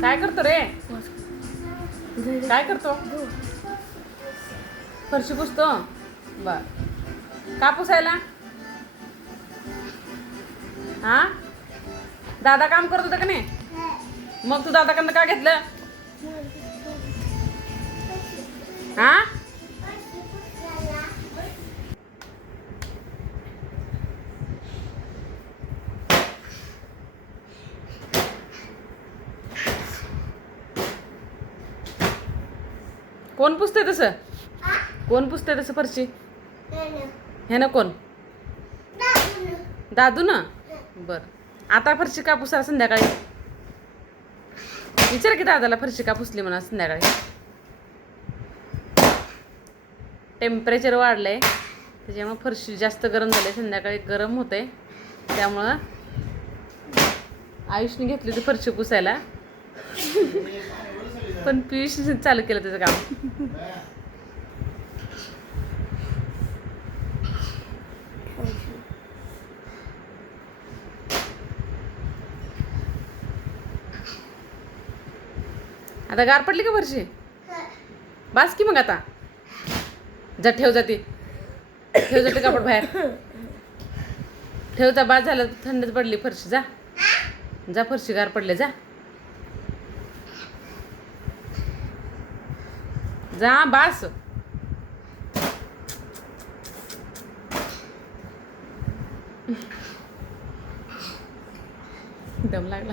काय करतो रे? काय करतो? फरशी पुसतो? बर. का पुसायला? हा? दादा काम करत होता का नाही? मग तू दादाकडनं का घेतलं? हा? कोण पुसते तसं? कोण पुसते तसं फरशी? हे ना कोण? दादू ना बर. आता फरशी का पुसा संध्याकाळी. विचार की दादाला फरशी का पुसली म्हणा संध्याकाळी. टेम्परेचर वाढलंय. त्याच्यामुळे फरशी जास्त गरम झाले संध्याकाळी गरम होते त्यामुळं आयुषने घेतली होती फरशी पुसायला. पण पियुष चालू केलं त्याचं काम. आता गार पडली का फरशी? बास की मग आता. जा ठेव जाते ठेव जाते कापड बाहेर. ठेव जा बास झालं थंडच पडली फरशी जा. जा फरशी गार पडले जा. जा बास. दम लागला.